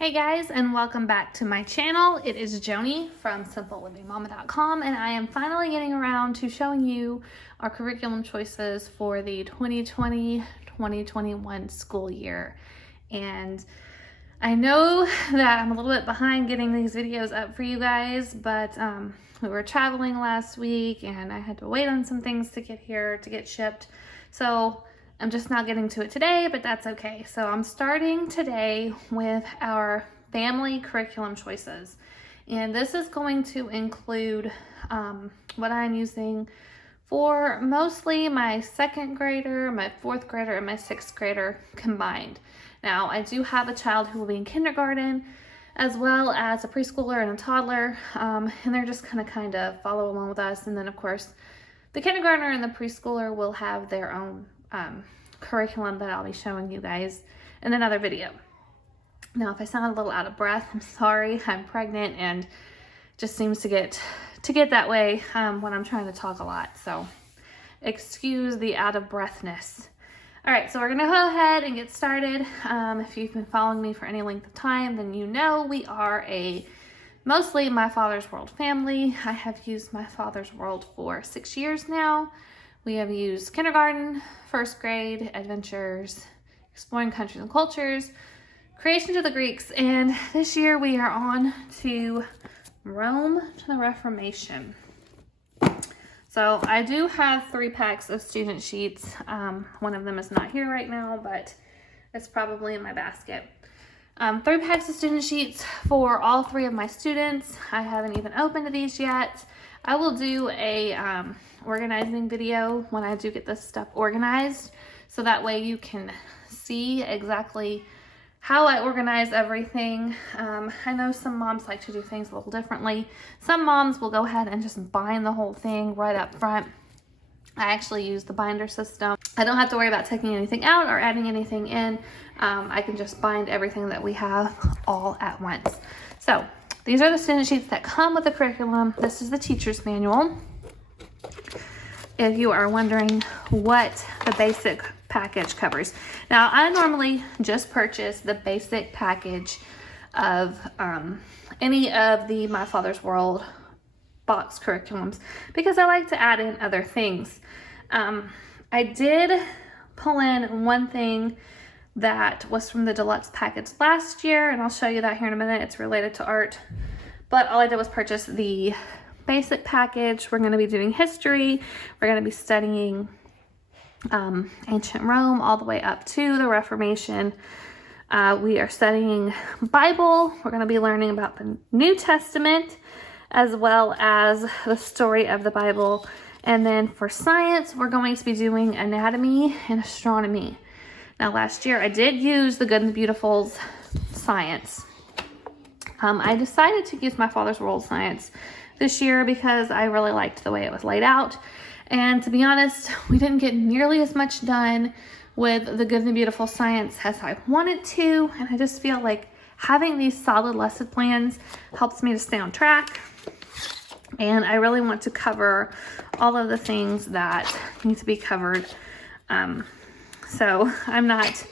Hey guys, and welcome back to my channel. It is Joanie from simplelivingmama.com, and I am finally getting around to showing you our curriculum choices for the 2020-2021 school year. And I know that I'm a little bit behind getting these videos up for you guys, but we were traveling last week and I had to wait on some things to get here to get shipped. So I'm just not getting to it today, but that's okay. So I'm starting today with our family curriculum choices. And this is going to include what I'm using for mostly my second grader, my fourth grader, and my sixth grader combined. Now, I do have a child who will be in kindergarten, as well as a preschooler and a toddler, and they're just gonna kind of follow along with us. And then of course, the kindergartner and the preschooler will have their own curriculum that I'll be showing you guys in another video. Now, if I sound a little out of breath, I'm sorry. I'm pregnant and just seems to get that way when I'm trying to talk a lot. So excuse the out of breathness. All right, so we're gonna go ahead and get started. If you've been following me for any length of time, then you know we are mostly My Father's World family. I have used My Father's World for 6 years now. We have used kindergarten, first grade, adventures, exploring countries and cultures, creation to the Greeks, and this year we are on to Rome to the Reformation. So I do have 3 packs of student sheets. One of them is not here right now, but it's probably in my basket. 3 packs of student sheets for all 3 of my students. I haven't even opened these yet. I will do a organizing video when I do get this stuff organized, so that way you can see exactly how I organize everything. I know some moms like to do things a little differently. Some moms will go ahead and just bind the whole thing right up front. I actually use the binder system. I don't have to worry about taking anything out or adding anything in. I can just bind everything that we have all at once. So these are the student sheets that come with the curriculum. This is the teacher's manual. If you are wondering what the basic package covers. Now, I normally just purchase the basic package of any of the My Father's World box curriculums because I like to add in other things. I did pull in one thing that was from the deluxe package last year, and I'll show you that here in a minute. It's related to art, but all I did was purchase the basic package. We're going to be doing history. We're going to be studying ancient Rome all the way up to the Reformation. We are studying Bible. We're going to be learning about the New Testament as well as the story of the Bible. And then for science, we're going to be doing anatomy and astronomy. Now, last year I did use the Good and the Beautiful's science. I decided to use My Father's World science this year because I really liked the way it was laid out. And to be honest, we didn't get nearly as much done with the Good and the Beautiful science as I wanted to. And I just feel like having these solid lesson plans helps me to stay on track. And I really want to cover all of the things that need to be covered. So I'm not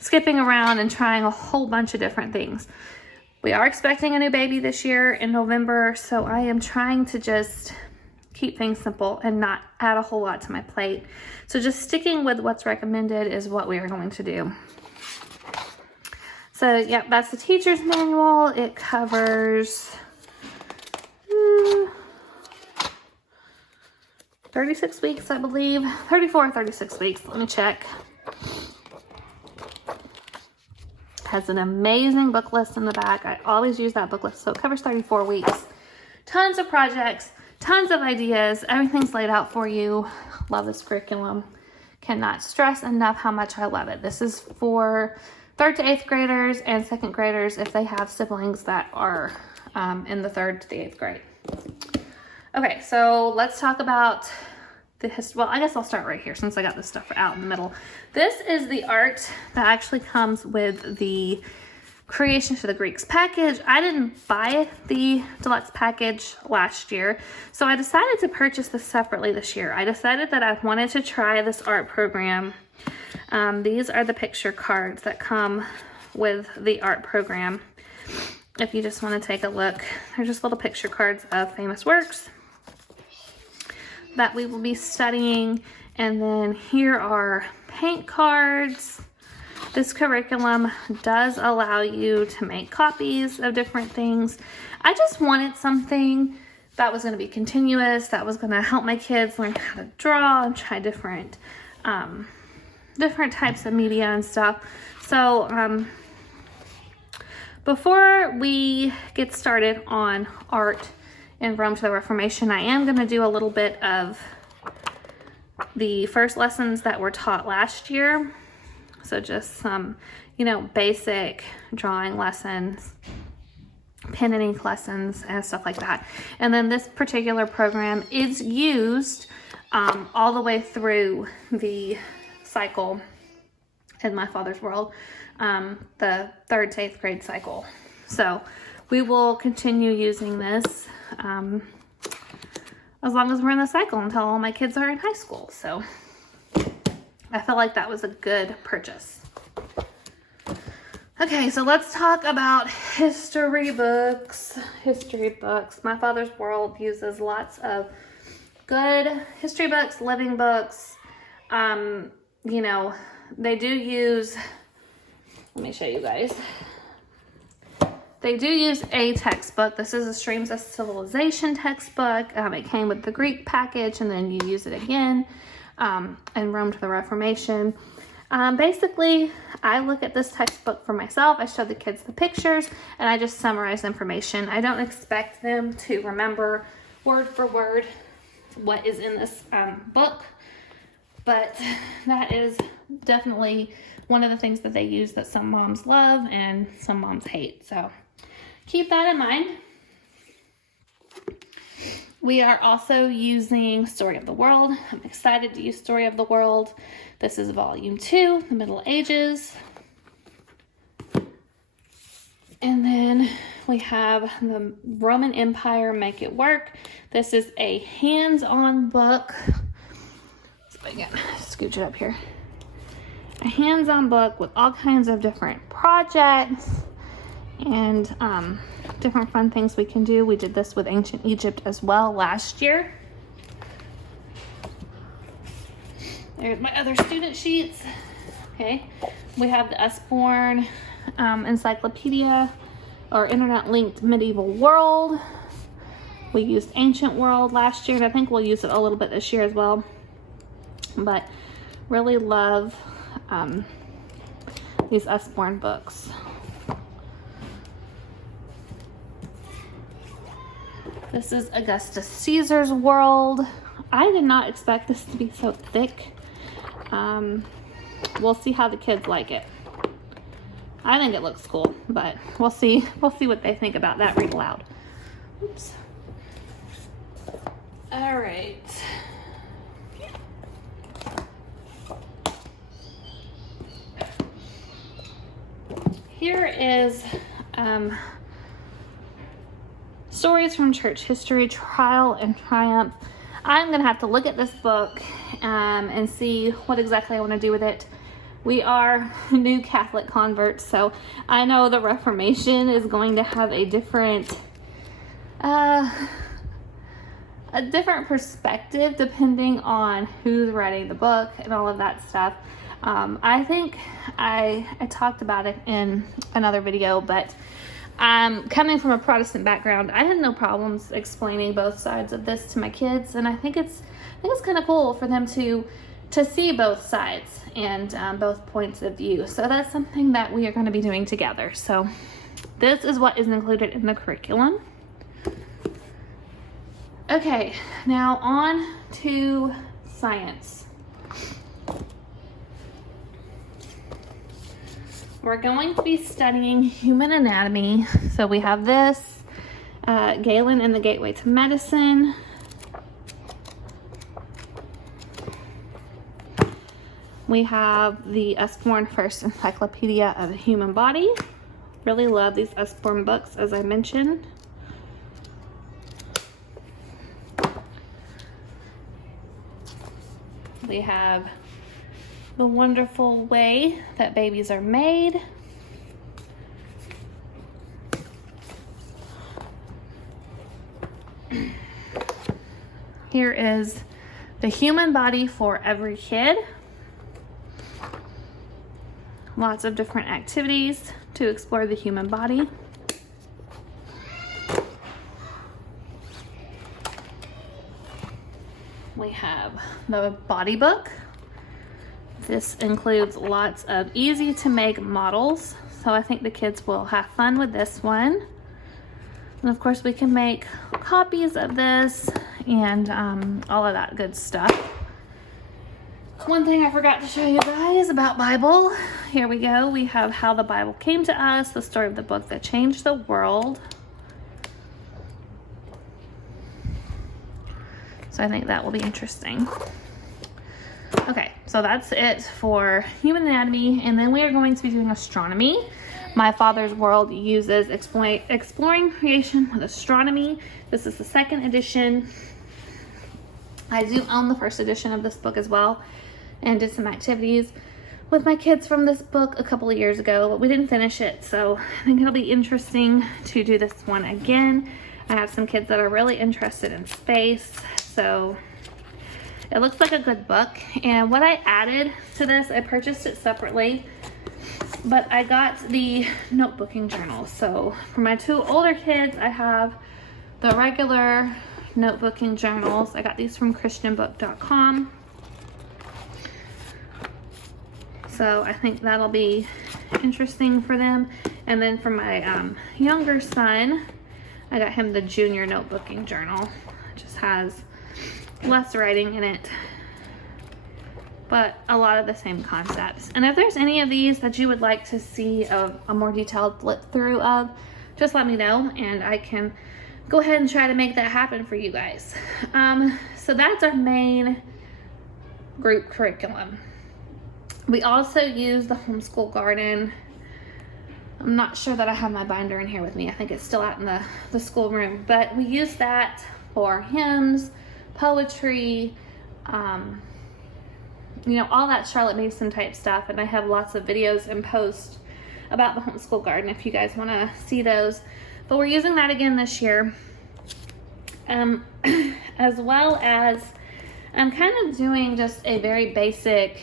skipping around and trying a whole bunch of different things. We are expecting a new baby this year in November, so I am trying to just keep things simple and not add a whole lot to my plate. So just sticking with what's recommended is what we are going to do. So yeah, that's the teacher's manual. It covers 36 weeks, I believe. 34 or 36 weeks. Let me check. Has an amazing book list in the back. I always use that book list. So it covers 34 weeks. Tons of projects, tons of ideas. Everything's laid out for you. Love this curriculum. Cannot stress enough how much I love it. This is for 3rd to 8th graders and 2nd graders if they have siblings that are in the 3rd to the 8th grade. Okay, so let's talk about the history. Well, I guess I'll start right here since I got this stuff out in the middle. This is the art that actually comes with the Creation to the Greeks package. I didn't buy the deluxe package last year, so I decided to purchase this separately this year. I decided that I wanted to try this art program. These are the picture cards that come with the art program. If you just want to take a look, they're just little picture cards of famous works that we will be studying. And then here are paint cards. This curriculum does allow you to make copies of different things. I just wanted something that was going to be continuous, that was going to help my kids learn how to draw and try different types of media and stuff. So before we get started on art in Rome to the Reformation, I am going to do a little bit of the first lessons that were taught last year. So just some, basic drawing lessons, pen and ink lessons, and stuff like that. And then this particular program is used all the way through the cycle in my father's world, the 3rd to 8th grade cycle. So we will continue using this as long as we're in the cycle until all my kids are in high school. So I feel like that was a good purchase. Okay, so let's talk about history books. My father's world uses lots of good history books, living books. They do use, let me show you guys. They do use a textbook. This is a Streams of Civilization textbook. It came with the Greek package, and then you use it again in Rome to the Reformation. Basically, I look at this textbook for myself. I show the kids the pictures, and I just summarize information. I don't expect them to remember word for word what is in this book, but that is definitely one of the things that they use that some moms love and some moms hate. So keep that in mind. We are also using Story of the World. I'm excited to use Story of the World. This is volume 2, the Middle Ages. And then we have the Roman Empire, Make It Work. This is a hands-on book. So again, scooch it up here. A hands-on book with all kinds of different projects and different fun things we can do. We did this with ancient Egypt as well last year. There's my other student sheets. Okay, we have the Usborne Encyclopedia or Internet Linked Medieval World. We used Ancient World last year, and I think we'll use it a little bit this year as well. But really love these Usborne books. This is Augustus Caesar's World. I did not expect this to be so thick. We'll see how the kids like it. I think it looks cool, but we'll see. We'll see what they think about that. Read aloud. Oops. All right. Here is Stories from Church History, Trial and Triumph. I'm going to have to look at this book and see what exactly I want to do with it. We are new Catholic converts, so I know the Reformation is going to have a different perspective depending on who's writing the book and all of that stuff. I think I talked about it in another video, but coming from a Protestant background, I had no problems explaining both sides of this to my kids, and I think it's kind of cool for them to see both sides and both points of view. So that's something that we are going to be doing together. So this is what is included in the curriculum. Okay, now on to science. We're going to be studying human anatomy. So we have this, Galen and the Gateway to Medicine. We have the Usborne First Encyclopedia of the Human Body. Really love these Usborne books, as I mentioned. We have The Wonderful Way That Babies Are Made. Here is the human body for every kid. Lots of different activities to explore the human body. We have the body book. This includes lots of easy to make models, so I think the kids will have fun with this one. And of course we can make copies of this and all of that good stuff. One thing I forgot to show you guys about Bible. Here we go. We have how the Bible came to us, the story of the book that changed the world. So I think that will be interesting. Okay, so that's it for human anatomy, and then we are going to be doing astronomy. My Father's World uses exploring creation with astronomy. This is the second edition. I do own the first edition of this book as well, and did some activities with my kids from this book a couple of years ago, but we didn't finish it, so I think it'll be interesting to do this one again. I have some kids that are really interested in space, so it looks like a good book. And what I added to this, I purchased it separately, but I got the notebooking journals. So for my two older kids, I have the regular notebooking journals. I got these from christianbook.com. So I think that'll be interesting for them. And then for my younger son, I got him the junior notebooking journal. It just has less writing in it, but a lot of the same concepts. And if there's any of these that you would like to see a more detailed flip through of, just let me know and I can go ahead and try to make that happen for you guys. So that's our main group curriculum. We also use the Homeschool Garden. I'm not sure that I have my binder in here with me. I think it's still out in the school room, but we use that for hymns, poetry, you know, all that Charlotte Mason type stuff. And I have lots of videos and posts about the Homeschool Garden if you guys want to see those. But we're using that again this year, as well as I'm kind of doing just a very basic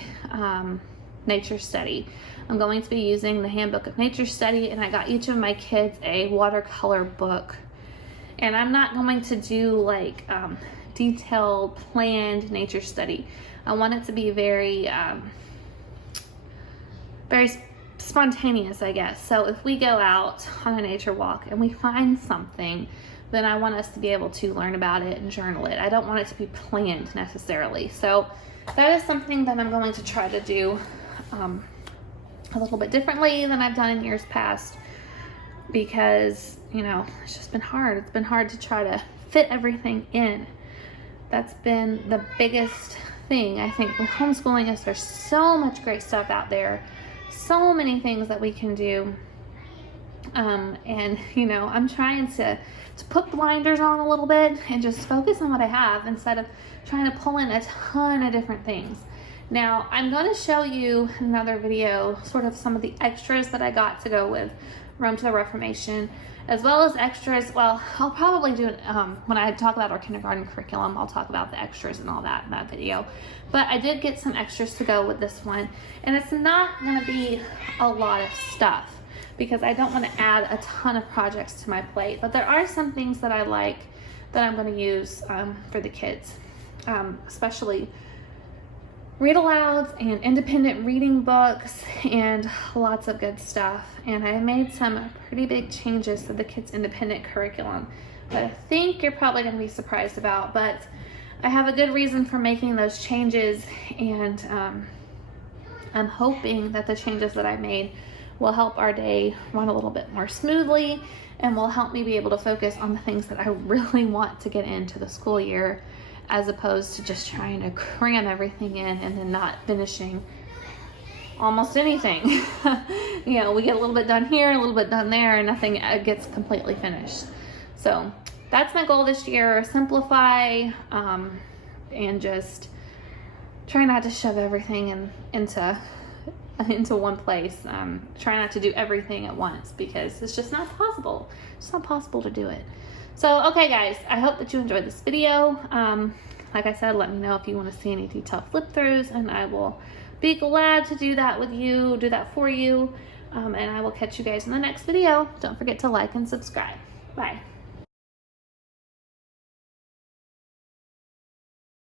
nature study. I'm going to be using the Handbook of Nature Study, and I got each of my kids a watercolor book. And I'm not going to do like detailed planned nature study. I want it to be very very spontaneous, I guess. So if we go out on a nature walk and we find something, then I want us to be able to learn about it and journal it. I don't want it to be planned necessarily. So that is something that I'm going to try to do a little bit differently than I've done in years past, because, you know, it's just been hard. It's been hard to try to fit everything in. That's been the biggest thing, I think, with homeschooling, is there's so much great stuff out there, so many things that we can do. And, you know, I'm trying to put blinders on a little bit and just focus on what I have instead of trying to pull in a ton of different things. Now, I'm going to show you in another video sort of some of the extras that I got to go with Rome to the Reformation, as well as extras. Well, I'll probably do it when I talk about our kindergarten curriculum. I'll talk about the extras and all that in that video. But I did get some extras to go with this one, and it's not going to be a lot of stuff because I don't want to add a ton of projects to my plate. But there are some things that I like that I'm going to use for the kids, especially read alouds and independent reading books and lots of good stuff. And I made some pretty big changes to the kids' independent curriculum that I think you're probably going to be surprised about, but I have a good reason for making those changes, and I'm hoping that the changes that I made will help our day run a little bit more smoothly and will help me be able to focus on the things that I really want to get into the school year, as opposed to just trying to cram everything in and then not finishing almost anything. You know, we get a little bit done here, a little bit done there, and nothing gets completely finished. So that's my goal this year: simplify and just try not to shove everything into one place. Try not to do everything at once because it's just not possible. It's not possible to do it. So, okay guys, I hope that you enjoyed this video. like I said, let me know if you want to see any detailed flip throughs, and I will be glad to do that with you, do that for you. And I will catch you guys in the next video. Don't forget to like and subscribe. Bye.